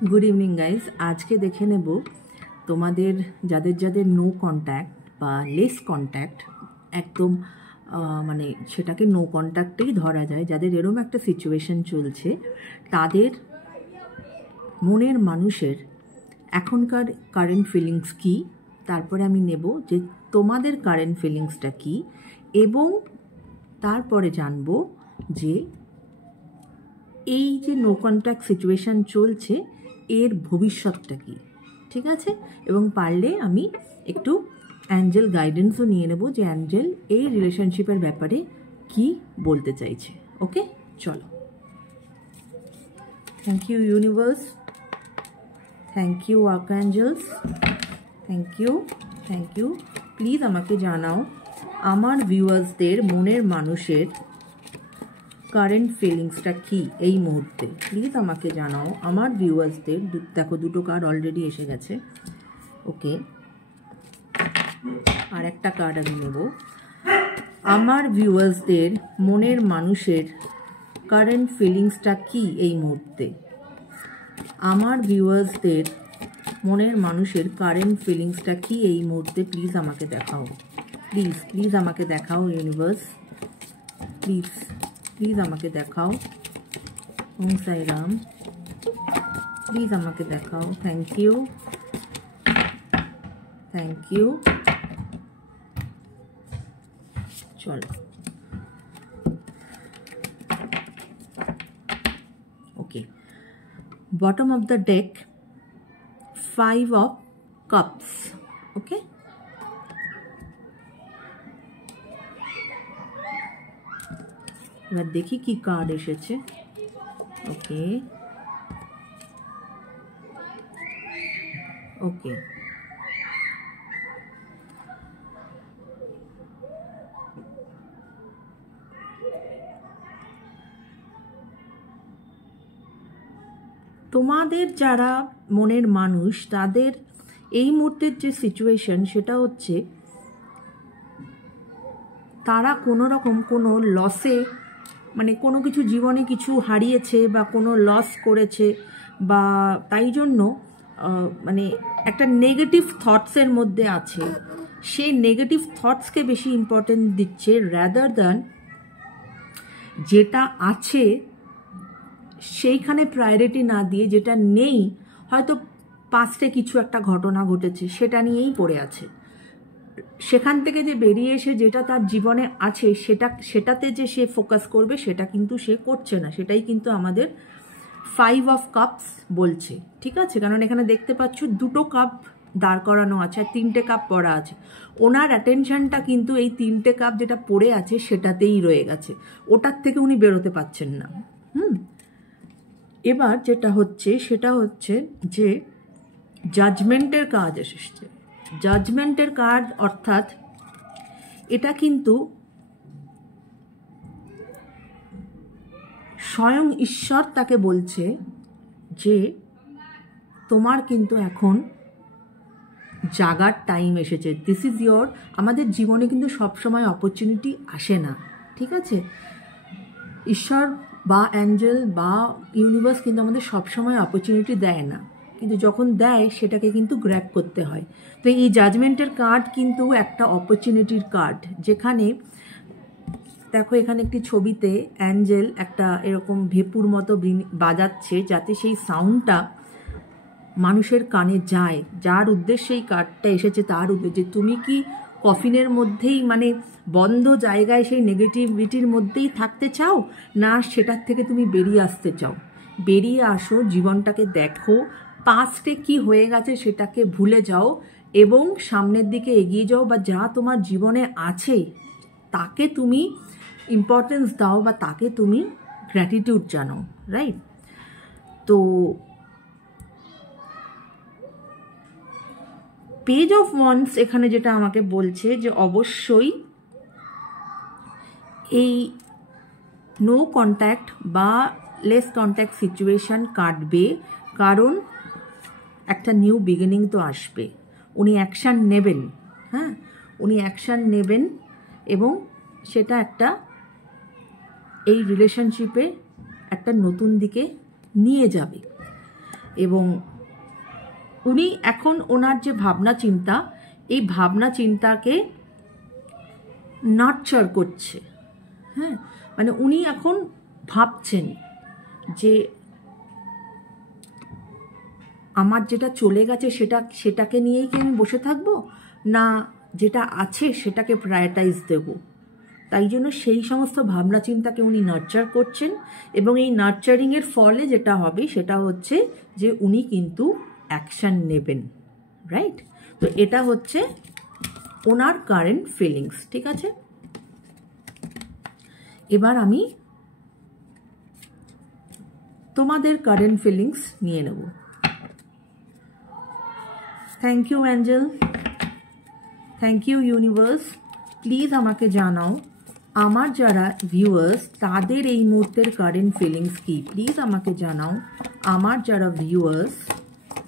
Good evening guys. आज के देखे नेब তোমাদের যাদের যাদের নো কন্ট্যাক্ট বা লেস কন্ট্যাক্ট একদম মানে সেটাকে নো কন্ট্যাক্টেই ধরা যায়, যাদের এরকম একটা সিচুয়েশন চলছে তাদের মনের মানুষের এখনকার কারেন্ট ফিলিংস কি, তারপরে আমি নেব যে তোমাদের কারেন্ট ফিলিংসটা কি, এবং তারপরে জানবো যে এই যে নো কন্ট্যাক্ট সিচুয়েশন চলছে এর ভবিষ্যৎটা কি। ঠিক আছে, এবং পারলে আমি একটু অ্যাঞ্জেল গাইডেন্সও নিয়ে নেব যে অ্যাঞ্জেল এই রিলেশনশিপের ব্যাপারে কি বলতে চাইছে। ওকে, চলো। Thank you universe, thank you archangels, thank you, thank you. Please আমাকে জানাও আমার ভিউয়ার্সদের মনের মানুষের কারেন্ট ফিলিংসটা কি এই মুহূর্তে। প্লিজ আমাকে জানাও আমার ভিউয়ার্সদের। দেখো দুটো কার্ড অলরেডি এসে গেছে। ওকে, আর একটা কার্ড আমি নেব। আমার ভিউয়ার্সদের মনের মানুষের কারেন্ট ফিলিংসটা কি এই মুহূর্তে। আমার ভিউয়ার্সদের মনের মানুষের কারেন্ট ফিলিংসটা কি এই মুহূর্তে। প্লিজ আমাকে দেখাও, প্লিজ প্লিজ আমাকে দেখাও ইউনিভার্স, প্লিজ প্লিজ আমাকে দেখাও। ওম সাই রাম, প্লিজ আমাকে দেখাও। Thank you, thank you. চলো, okay. Bottom of the deck 5 of cups। Okay, এবার দেখি কি কার্ড এসেছে। ওকে ওকে, তোমাদের যারা মনের মানুষ তাদের এই মুহূর্তের যে সিচুয়েশন সেটা হচ্ছে তারা কোনো রকম কোনো লসে, মানে কোনো কিছু জীবনে কিছু হারিয়েছে বা কোনো লস করেছে, বা তাই জন্য মানে একটা নেগেটিভ থটসের মধ্যে আছে। সেই নেগেটিভ থটসকে বেশি ইম্পর্টেন্স দিচ্ছে রাদার দ্যান যেটা আছে সেইখানে প্রায়োরিটি না দিয়ে যেটা নেই, হয়তো পাস্টে কিছু একটা ঘটনা ঘটেছে সেটা নিয়েই পড়ে আছে। সেখান থেকে যে বেরিয়ে এসে যেটা তার জীবনে আছে সেটাতে যে সে ফোকাস করবে সেটা কিন্তু সে করছে না। সেটাই কিন্তু আমাদের 5 of cups বলছে। ঠিক আছে, কারণ এখানে দেখতে পাচ্ছ দুটো কাপ দাঁড় করানো আছে আর 3টে কাপ পড়া আছে। ওনার অ্যাটেনশনটা কিন্তু এই 3টে কাপ যেটা পড়ে আছে সেটাতেই রয়ে গেছে, ওটার থেকে উনি বেরোতে পারছেন না। এবার যেটা হচ্ছে সেটা হচ্ছে যে জাজমেন্টের কাজ এসেছে। জাজমেন্টের কার্ড, অর্থাৎ এটা কিন্তু স্বয়ং ঈশ্বর তাকে বলছে যে তোমার কিন্তু এখন জাগার টাইম এসেছে। This is your. আমাদের জীবনে কিন্তু সবসময় অপরচুনিটি আসে না। ঠিক আছে, ঈশ্বর বা অ্যাঞ্জেল বা ইউনিভার্স কিন্তু আমাদের সবসময় অপরচুনিটি দেয় না, কিন্তু যখন দেয় সেটাকে কিন্তু গ্র্যাব করতে হয়। তো এই জাজমেন্টের কার্ড কিন্তু একটা অপরচুনিটির কার্ড, যেখানে দেখো এখানে একটি ছবিতে অ্যাঞ্জেল একটা এরকম ভেপুর মতো বাজাচ্ছে যাতে সেই সাউন্ডটা মানুষের কানে যায়, যার উদ্দেশ্যে এই কার্ডটা এসেছে তার উদ্দেশ্যে। তুমি কি কফিনের মধ্যেই, মানে বন্ধ জায়গায় সেই নেগেটিভিটির মধ্যেই থাকতে চাও, না সেটার থেকে তুমি বেরিয়ে আসতে চাও? বেরিয়ে আসো, জীবনটাকে দেখো, পাস্টে কি হয়ে গেছে সেটাকে ভুলে যাও এবং সামনের দিকে এগিয়ে যাও, বা যা তোমার জীবনে আছে তাকে তুমি ইম্পর্টেন্স দাও বা তাকে তুমি গ্র্যাটিটিউড জানো। রাইট? তো পেজ অফ ওয়ান্স এখানে যেটা আমাকে বলছে যে অবশ্যই এই নো কন্ট্যাক্ট বা লেস কন্ট্যাক্ট সিচুয়েশন কাটবে, কারণ একটা নিউ বিগিনিং তো আসবে। উনি অ্যাকশান নেবেন, হ্যাঁ উনি অ্যাকশান নেবেন এবং সেটা একটা এই রিলেশনশিপে একটা নতুন দিকে নিয়ে যাবে। এবং উনি এখন ওনার যে ভাবনা চিন্তা, এই ভাবনা চিন্তাকে নার্চার করছে। হ্যাঁ, মানে উনি এখন ভাবছেন যে আমার যেটা চলে গেছে সেটাকে নিয়েই কি আমি বসে থাকবো, না যেটা আছে সেটাকে প্রায়োরিটাইজ দেব। তাই জন্য সেই সমস্ত ভাবনা চিন্তাকে উনি নার্চার করছেন, এবং এই নার্চারিংয়ের ফলে যেটা হবে সেটা হচ্ছে যে উনি কিন্তু অ্যাকশান নেবেন, রাইট? তো এটা হচ্ছে ওনার কারেন্ট ফিলিংস, ঠিক আছে? এবার আমি তোমাদের কারেন্ট ফিলিংস নিয়ে নেব। Thank you angel, thank you universe. Please আমাকে জানাও আমার যারা ভিউয়ার্স তাদের এই মুহূর্তের কারেন্ট ফিলিংস কি। প্লিজ আমাকে জানাও আমার যারা ভিউয়ার্স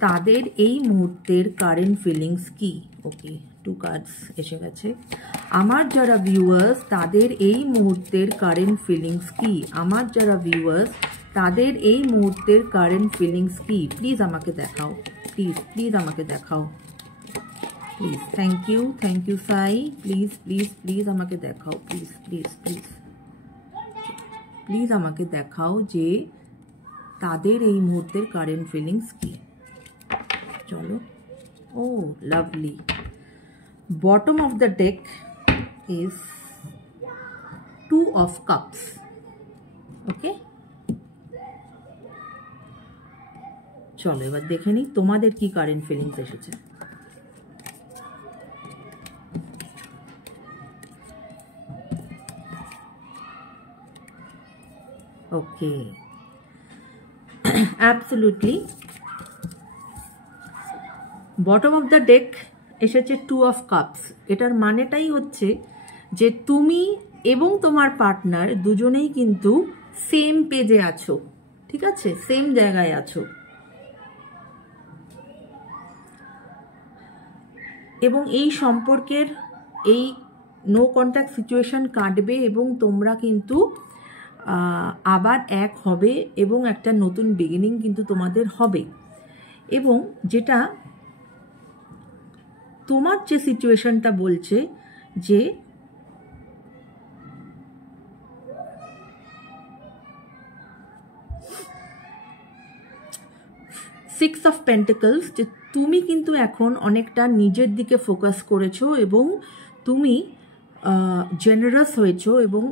তাদের এই মুহূর্তের কারেন্ট ফিলিংস কি। ওকে, 2 কার্ডস এসে গেছে। আমার যারা ভিউয়ার্স তাদের এই মুহূর্তের কারেন্ট ফিলিংস কি। আমার যারা ভিউয়ার্স তাদের এই মুহূর্তের কারেন্ট ফিলিংস কি। প্লিজ আমাকে দেখাও, প্লিজ প্লিজ আমাকে দেখাও, please. Thank you Sai. Please please please আমাকে দেখাও, প্লিজ প্লিজ প্লিজ প্লিজ আমাকে দেখাও যে তাদের এই মুহূর্তের কারেন্ট ফিলিংস কি। চলো, oh lovely. Bottom of the deck is 2 of Cups। Okay, চলো এবার দেখে নিই তোমাদের কি কারেন্ট ফিলিংস এসেছে। Okay, absolutely bottom of the deck এসেছে 2 of Cups। এটার মানেটাই হচ্ছে যে তুমি এবং তোমার পার্টনার দুজনেই কিন্তু সেম পেজে আছো, ঠিক আছে, সেম জায়গায় আছো, এবং এই সম্পর্কের এই নো কন্ট্যাক্ট সিচুয়েশন কাটবে এবং তোমরা কিন্তু আবার এক হবে এবং একটা নতুন বিগিনিং কিন্তু তোমাদের হবে। এবং যেটা তোমার যে সিচুয়েশনটা বলছে যে Six of Pentacles, যে তুমি কিন্তু এখন অনেকটা নিজের দিকে ফোকাস করেছো এবং তুমি জেনারাস হয়েছো এবং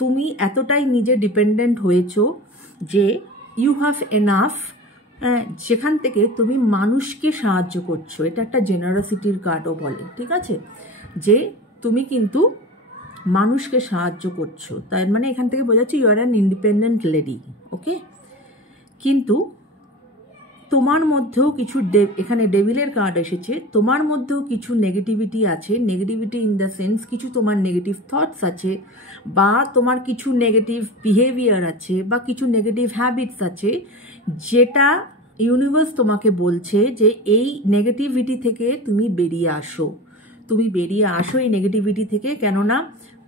তুমি এতটাই নিজে ডিপেন্ডেন্ট হয়েছো যে ইউ হ্যাভ এনাফ, যেখান থেকে তুমি মানুষকে সাহায্য করছো। এটা একটা জেনারসিটির কার্ডও বলে, ঠিক আছে, যে তুমি কিন্তু মানুষকে সাহায্য করছো। তার মানে এখান থেকে বোঝাচ্ছে you are an independent lady. Okay, কিন্তু তোমার মধ্যেও কিছু এখানে ডেভিলের কার্ড এসেছে, তোমার মধ্যেও কিছু নেগেটিভিটি আছে। নেগেটিভিটি ইন দ্য সেন্স কিছু তোমার নেগেটিভ থটস আছে, বা তোমার কিছু নেগেটিভ বিহেভিয়ার আছে, বা কিছু নেগেটিভ হ্যাবিটস আছে, যেটা ইউনিভার্স তোমাকে বলছে যে এই নেগেটিভিটি থেকে তুমি বেরিয়ে আসো। তুমি বেরিয়ে আসো এই নেগেটিভিটি থেকে। কেননা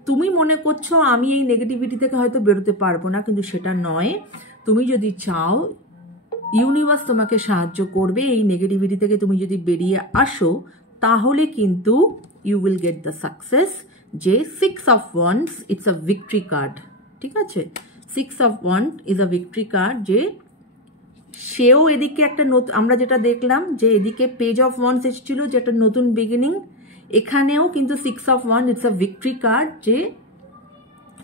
তুমি মনে করছো আমি এই নেগেটিভিটি থেকে হয়তো বেরোতে পারবো না, কিন্তু সেটা নয়। তুমি যদি চাও ইউনিভার্স তোমাকে সাহায্য করবে। এই নেগেটিভিটি থেকে তুমি যদি বেরিয়ে আসো তাহলে কিন্তু you will get the success. যে 6 of Wands it's a victory card, ঠিক আছে। 6 of Wands is a victory card, যে সেও এদিকে একটা নতুন, আমরা যেটা দেখলাম যে এদিকে পেজ অফ ওয়ান্স এসেছিল যে একটা নতুন বিগিনিং, এখানেও কিন্তু 6 of Wands it's a victory card, যে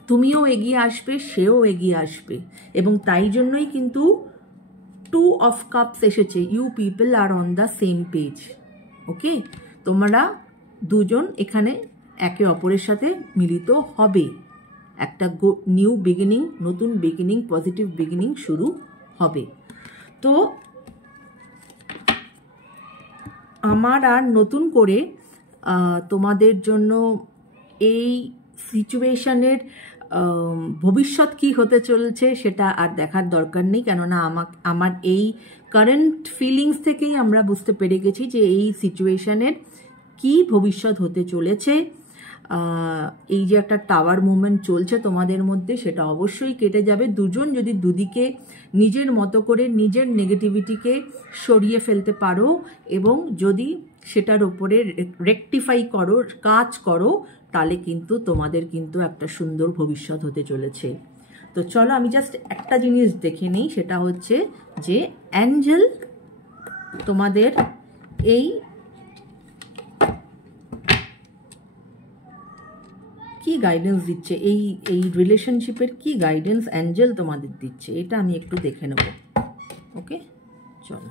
তুমিও এগিয়ে আসবে, সেও এগিয়ে আসবে। এবং তাই জন্যই কিন্তু 2 of Cups এসেছে। You people are on the same page. Okay, তোমরা দুজন এখানে একে অপরের সাথে মিলিত হবে। একটা নিউ বিগিনিং, নতুন বিগিনিং, পজিটিভ বিগিনিং শুরু হবে। তো আমার আর নতুন করে তোমাদের জন্য এই সিচুয়েশনের ভবিষ্যৎ কি হতে চলছে সেটা আর দেখার দরকার নেই। কেননা আমার এই কারেন্ট ফিলিংস থেকেই আমরা বুঝতে পেরে গেছি যে এই সিচুয়েশনের কি ভবিষ্যৎ হতে চলেছে। এই যে একটা টাওয়ার মুভমেন্ট চলছে তোমাদের মধ্যে, সেটা অবশ্যই কেটে যাবে। দুজন যদি দুদিকে নিজের মতো করে নিজের নেগেটিভিটিকে সরিয়ে ফেলতে পারো এবং যদি সেটার ওপরে রেকটিফাই করো, কাজ করো, তাহলে কিন্তু তোমাদের কিন্তু একটা সুন্দর ভবিষ্যৎ হতে চলেছে। তো চলো আমি জাস্ট একটা জিনিস দেখে নিই, সেটা হচ্ছে যে অ্যাঞ্জেল তোমাদের এই কি গাইডেন্স দিচ্ছে, এই রিলেশনশিপের কি গাইডেন্স অ্যাঞ্জেল তোমাদের দিচ্ছে, এটা আমি একটু দেখে নেব। ওকে, চলো।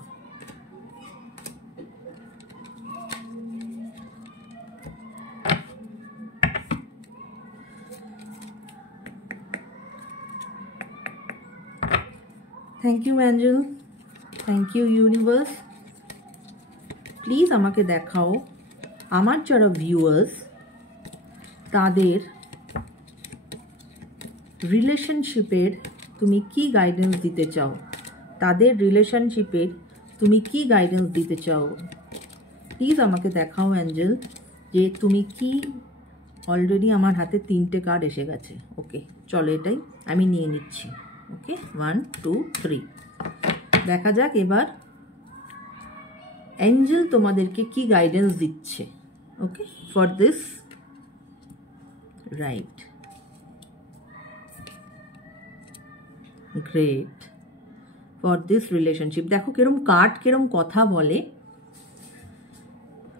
Thank you angel, thank you universe. Please আমাকে দেখাও আমার যারা ভিউয়ার্স তাদের রিলেশনশিপের তুমি কি গাইডেন্স দিতে চাও, তাদের রিলেশনশিপের তুমি কি গাইডেন্স দিতে চাও। প্লিজ আমাকে দেখাও অ্যাঞ্জেল যে তুমি কি, অলরেডি আমার হাতে 3টে কার্ড এসে গেছে। ওকে, চলো এটাই আমি নিয়ে নিচ্ছি। ওকে, 1 2 3 দেখা যাক এবার অ্যাঞ্জেল তোমাদেরকে কি গাইডেন্স দিচ্ছে। Okay, for this right, great, for this relationship. দেখো কিরম কার্ড কিরম কথা বলে।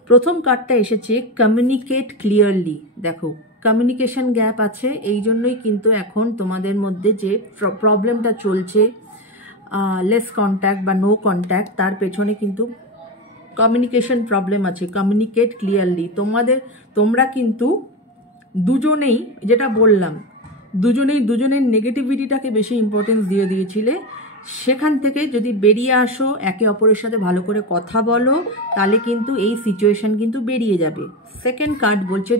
প্রথম কার্ডটা এসেছে কমিউনিকেট ক্লিয়ারলি। দেখো কমিউনিকেশন গ্যাপ আছে, এই জন্যই কিন্তু এখন তোমাদের মধ্যে যে প্রবলেমটা চলছে, লেস কন্ট্যাক্ট বা নো কন্ট্যাক্ট, তার পেছনে কিন্তু কমিউনিকেশন প্রবলেম আছে। কমিউনিকেট ক্লিয়ারলি, তোমরা কিন্তু দুজনেই, যেটা বললাম, দুজনের নেগেটিভিটিটাকে বেশি ইম্পর্টেন্স দিয়ে দিয়েছিলে। সেখান থেকে যদি বেরিয়ে আসো, একে অপরের সাথে ভালো করে কথা বলো, তাহলে কিন্তু এই সিচুয়েশন কিন্তু বেরিয়ে যাবে। সেকেন্ড কার্ড বলছে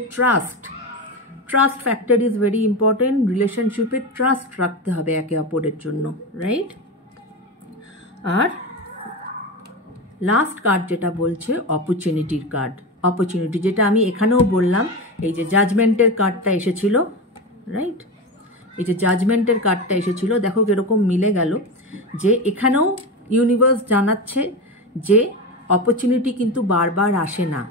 trust factor is very important. রিলেশনশিপে ট্রাস্ট রাখতে হবে একে অপরের জন্য, রাইট। আর লাস্ট কার্ড যেটা বলছে অপরচুনিটির কার্ড, অপরচুনিটি, যেটা আমি এখানেও বললাম। এই যে জাজমেন্টের কার্ডটা এসেছিল, রাইট, এই যে জাজমেন্টের কার্ডটা এসেছিল, দেখো কিরকম মিলে গেল। যে এখানেও ইউনিভার্স জানাচ্ছে যে অপরচুনিটি কিন্তু বারবার আসে না,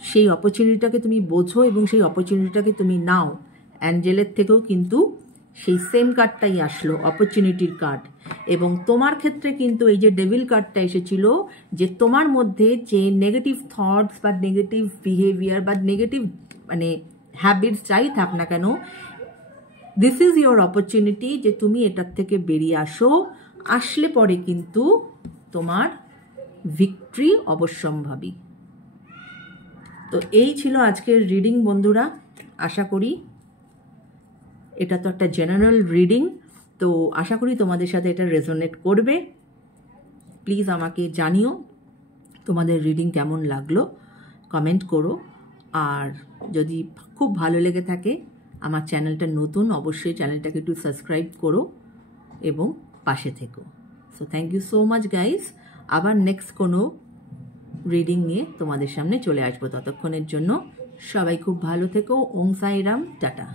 সেই অপরচুনিটিটাকে তুমি বোঝো এবং সেই অপরচুনিটিটাকে তুমি নাও। অ্যাঞ্জেলের থেকেও কিন্তু সেই সেম কার্ডটাই আসলো, অপরচুনিটির কার্ড। এবং তোমার ক্ষেত্রে কিন্তু এই যে ডেভিল কার্ডটা এসেছিল, যে তোমার মধ্যে যে নেগেটিভ থটস বা নেগেটিভ বিহেভিয়ার বা নেগেটিভ মানে হ্যাবিটস যাই থাক না কেন, দিস ইজ ইয়োর অপরচুনিটি যে তুমি এটার থেকে বেরিয়ে আসো। আসলে পরে কিন্তু তোমার ভিক্টরি অবশ্যম্ভাবী। তো এই ছিল আজকের রিডিং বন্ধুরা। আশা করি, এটা তো একটা জেনারেল রিডিং, তো আশা করি তোমাদের সাথে এটা রেজোনেট করবে। প্লিজ আমাকে জানিও তোমাদের রিডিং কেমন লাগলো, কমেন্ট করো। আর যদি খুব ভালো লেগে থাকে, আমার চ্যানেলটা নতুন, অবশ্যই চ্যানেলটাকে একটু সাবস্ক্রাইব করো এবং পাশে থেকো। So thank you so much guys. আবার নেক্সট কোনো রিডিং নিয়ে তোমাদের সামনে চলে আসবো। ততক্ষণের জন্য সবাই খুব ভালো থেকো। ওম সাই রাম, টাটা।